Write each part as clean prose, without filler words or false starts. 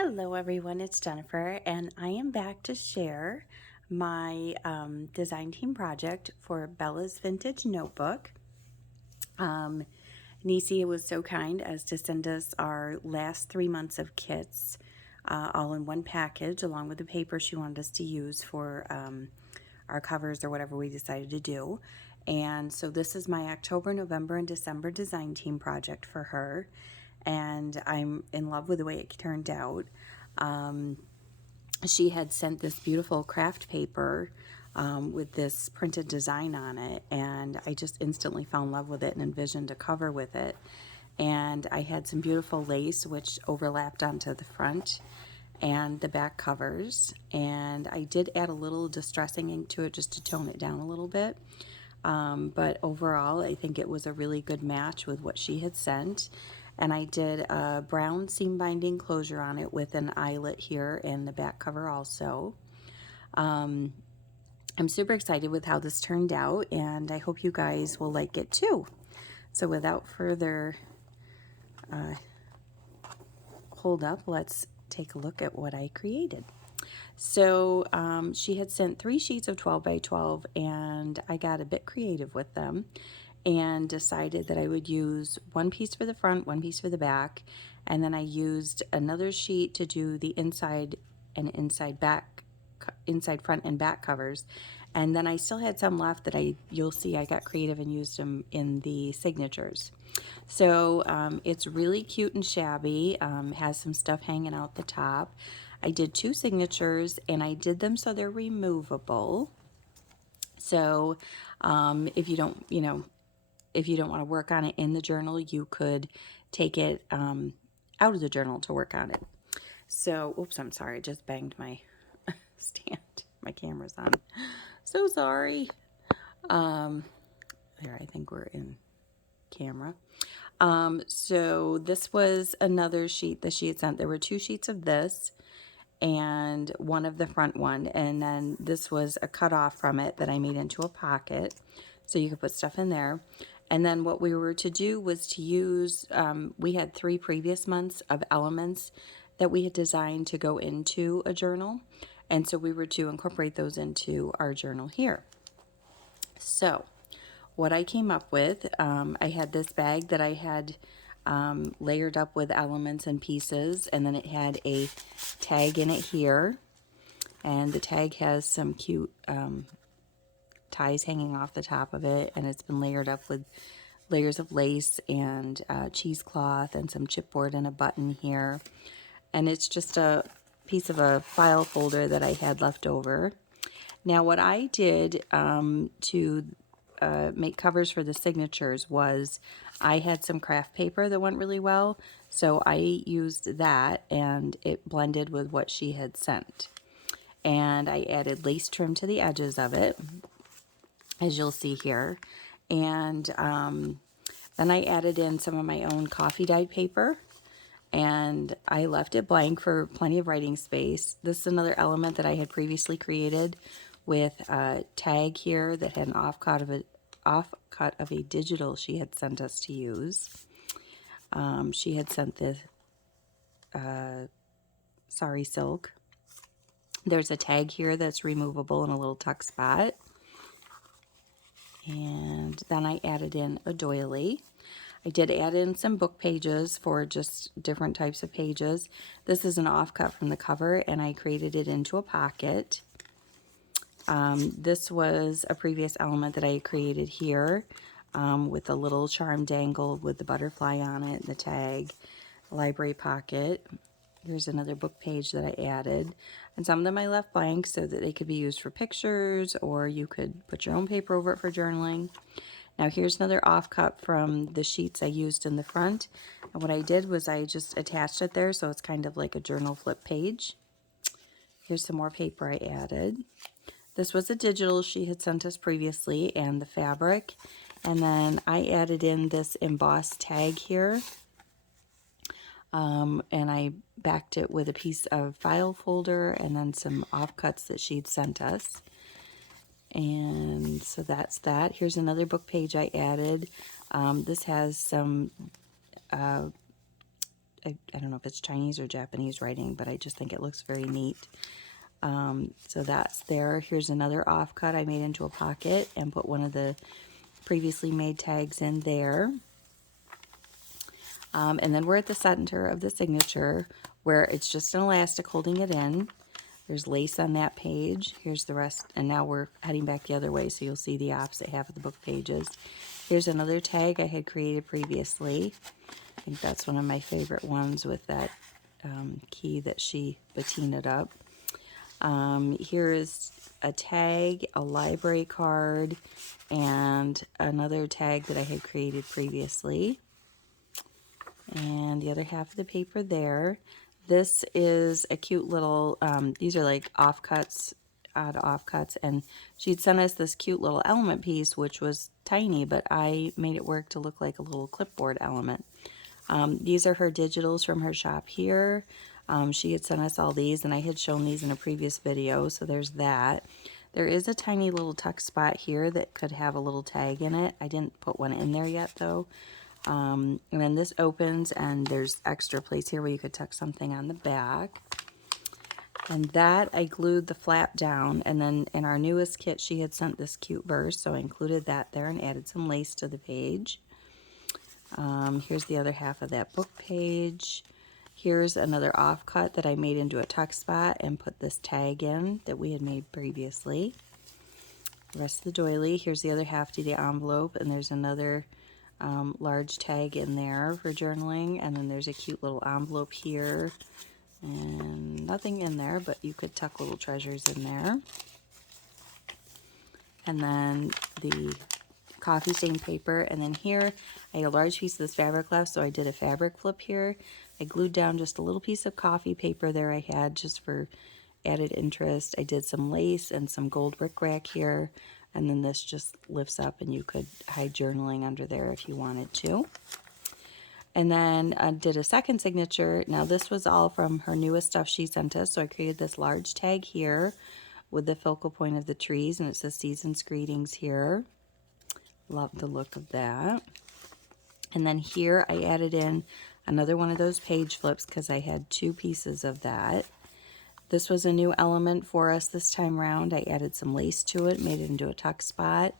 Hello everyone, it's Jennifer and I am back to share my design team project for Bella's Vintage Notebook. Nisi was so kind as to send us our last 3 months of kits all in one package along with the paper she wanted us to use for our covers or whatever we decided to do. And so this is my October, November, and December design team project for her. And I'm in love with the way it turned out. She had sent this beautiful craft paper with this printed design on it, and I just instantly fell in love with it and envisioned a cover with it. And I had some beautiful lace which overlapped onto the front and the back covers, and I did add a little distressing ink to it just to tone it down a little bit. But overall, I think it was a really good match with what she had sent. And I did a brown seam binding closure on it with an eyelet here and the back cover also. I'm super excited with how this turned out, and I hope you guys will like it too. So without further hold up, let's take a look at what I created. So she had sent 3 sheets of 12 by 12, and I got a bit creative with them and decided that I would use one piece for the front, one piece for the back, and then I used another sheet to do the inside and inside front and back covers. And then I still had some left that you'll see I got creative and used them in the signatures. So it's really cute and shabby, has some stuff hanging out the top. I did 2 signatures and I did them so they're removable. So if you don't, if you don't want to work on it in the journal, you could take it out of the journal to work on it. So, oops, I'm sorry, I just banged my stand. My camera's on. So sorry. There, I think we're in camera. So this was another sheet that she had sent. There were 2 sheets of this and one of the front one, and then this was a cutoff from it that I made into a pocket so you could put stuff in there. And then what we were to do was to use, we had 3 previous months of elements that we had designed to go into a journal, and so we were to incorporate those into our journal here. So what I came up with, I had this bag that I had layered up with elements and pieces, and then it had a tag in it here, and the tag has some cute ties hanging off the top of it, and it's been layered up with layers of lace and cheesecloth and some chipboard and a button here, and it's just a piece of a file folder that I had left over. Now what I did to make covers for the signatures was I had some craft paper that went really well, so I used that and it blended with what she had sent. And I added lace trim to the edges of it, as you'll see here. And then I added in some of my own coffee dyed paper, and I left it blank for plenty of writing space. This is another element that I had previously created with a tag here that had an offcut of a digital she had sent us to use. She had sent this Sorry Silk. There's a tag here that's removable in a little tuck spot. And then I added in a doily. I did add in some book pages for just different types of pages. This is an offcut from the cover, and I created it into a pocket. This was a previous element that I created here with a little charm dangle with the butterfly on it, the tag, library pocket. Here's another book page that I added. And some of them I left blank so that they could be used for pictures, or you could put your own paper over it for journaling. Now here's another offcut from the sheets I used in the front. And what I did was I just attached it there so it's kind of like a journal flip page. Here's some more paper I added. This was a digital she had sent us previously, and the fabric. And then I added in this embossed tag here. And I backed it with a piece of file folder and then some offcuts that she'd sent us. And so that's that. Here's another book page I added. This has some I don't know if it's Chinese or Japanese writing, but I just think it looks very neat. So that's there. Here's another offcut I made into a pocket and put one of the previously made tags in there. And then we're at the center of the signature where it's just an elastic holding it in. There's lace on that page. Here's the rest, and now we're heading back the other way, so you'll see the opposite half of the book pages. Here's another tag I had created previously. I think that's one of my favorite ones with that key that she patinaed up. Here is a tag, a library card, and another tag that I had created previously. And the other half of the paper there. This is a cute little, these are like offcuts, odd offcuts, and she'd sent us this cute little element piece, which was tiny, but I made it work to look like a little clipboard element. These are her digitals from her shop here. She had sent us all these, and I had shown these in a previous video, so there's that. There is a tiny little tuck spot here that could have a little tag in it. I didn't put one in there yet, though. And then this opens, and there's extra place here where you could tuck something on the back. And that I glued the flap down, and then in our newest kit she had sent this cute verse, so I included that there and added some lace to the page. Here's the other half of that book page. Here's another offcut that I made into a tuck spot and put this tag in that we had made previously. The rest of the doily. Here's the other half to the envelope, and there's another large tag in there for journaling, and then there's a cute little envelope here, and nothing in there, but you could tuck little treasures in there. And then the coffee stain paper, and then here I had a large piece of this fabric left, so I did a fabric flip here. I glued down just a little piece of coffee paper there I had just for added interest. I did some lace and some gold rickrack here, and then this just lifts up and you could hide journaling under there if you wanted to. And then I did a second signature. Now this was all from her newest stuff she sent us, so I created this large tag here with the focal point of the trees, and it says Season's Greetings here. Love the look of that. And then here I added in another one of those page flips because I had two pieces of that. This was a new element for us this time around. I added some lace to it, made it into a tuck spot.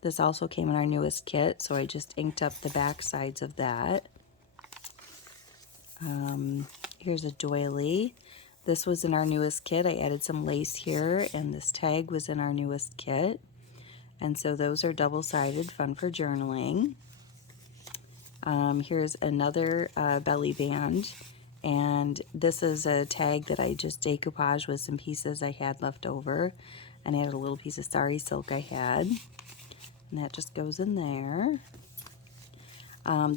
This also came in our newest kit, so I just inked up the back sides of that. Here's a doily. This was in our newest kit. I added some lace here, and this tag was in our newest kit. And so those are double-sided, fun for journaling. Here's another belly band. And this is a tag that I just decoupaged with some pieces I had left over, and added a little piece of sari silk I had, and that just goes in there.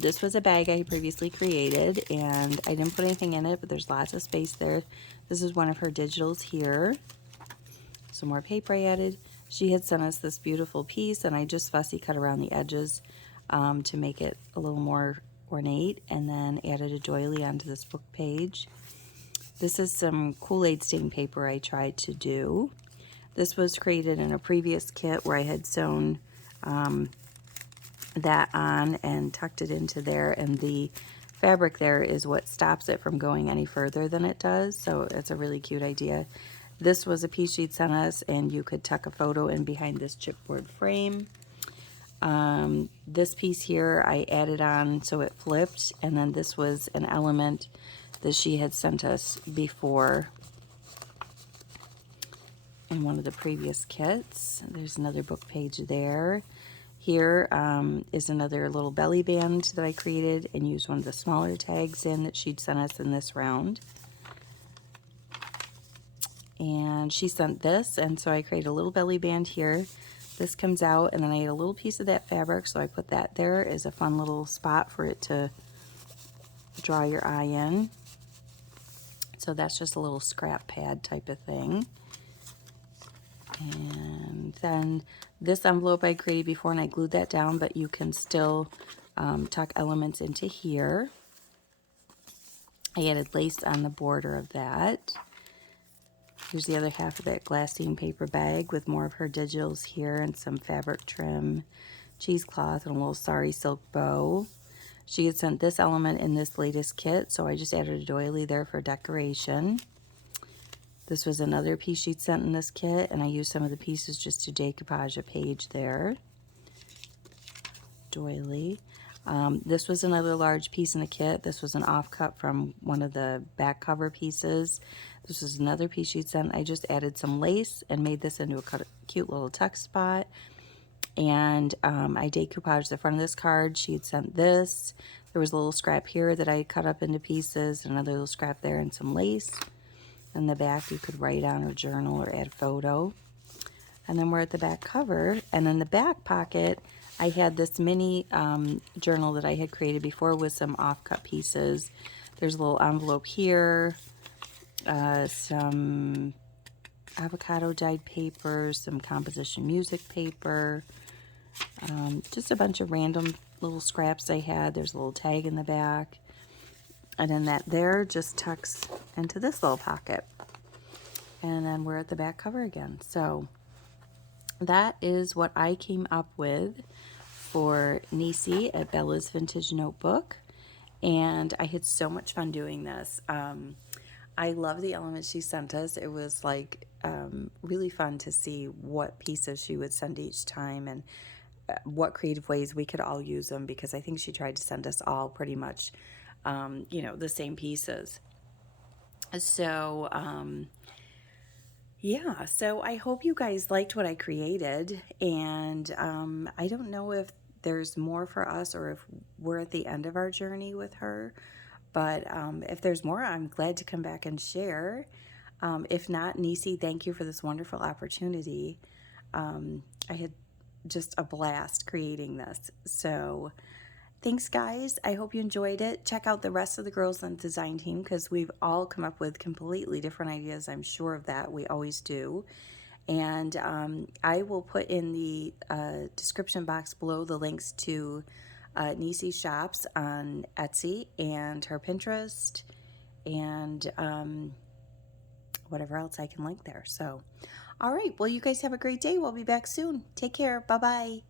This was a bag I had previously created, and I didn't put anything in it, but there's lots of space there. This is one of her digitals here. Some more paper I added. She had sent us this beautiful piece, and I just fussy cut around the edges to make it a little more ornate, and then added a doily onto this book page. This is some Kool-Aid stain paper I tried to do. This was created in a previous kit where I had sewn that on and tucked it into there, and the fabric there is what stops it from going any further than it does, so it's a really cute idea. This was a piece she'd sent us, and you could tuck a photo in behind this chipboard frame. This piece here I added on so it flipped, and then this was an element that she had sent us before in one of the previous kits. There's another book page there. Here is another little belly band that I created and used one of the smaller tags in that she'd sent us in this round. And she sent this, and so I created a little belly band here. This comes out, and then I had a little piece of that fabric, so I put that there as a fun little spot for it to draw your eye in. So that's just a little scrap pad type of thing. And then this envelope I created before, and I glued that down, but you can still tuck elements into here. I added lace on the border of that. Here's the other half of that glassine paper bag with more of her digitals here and some fabric trim, cheesecloth, and a little sari silk bow. She had sent this element in this latest kit, so I just added a doily there for decoration. This was another piece she'd sent in this kit, and I used some of the pieces just to decoupage a page there. Doily. This was another large piece in the kit. This was an offcut from one of the back cover pieces. This was another piece she'd sent. I just added some lace and made this into a cute little tuck spot. And I decoupaged the front of this card. She had sent this. There was a little scrap here that I cut up into pieces, another little scrap there, and some lace. In the back, you could write on or journal or add a photo. And then we're at the back cover, and in the back pocket, I had this mini journal that I had created before with some offcut pieces. There's a little envelope here, some avocado dyed paper, some composition music paper, just a bunch of random little scraps I had. There's a little tag in the back. And then that there just tucks into this little pocket. And then we're at the back cover again. So that is what I came up with for Niecy at Bella's Vintage Notebook. And I had so much fun doing this. I love the elements she sent us. It was like really fun to see what pieces she would send each time and what creative ways we could all use them, because I think she tried to send us all pretty much, you know, the same pieces. So, yeah, so I hope you guys liked what I created, and I don't know if there's more for us or if we're at the end of our journey with her, but if there's more, I'm glad to come back and share. If not, Niecy, thank you for this wonderful opportunity. I had just a blast creating this. So thanks, guys. I hope you enjoyed it. Check out the rest of the girls on the design team, because we've all come up with completely different ideas. I'm sure of that. We always do. And I will put in the description box below the links to Niecy's shops on Etsy and her Pinterest and whatever else I can link there. So, all right. Well, you guys have a great day. We'll be back soon. Take care. Bye-bye.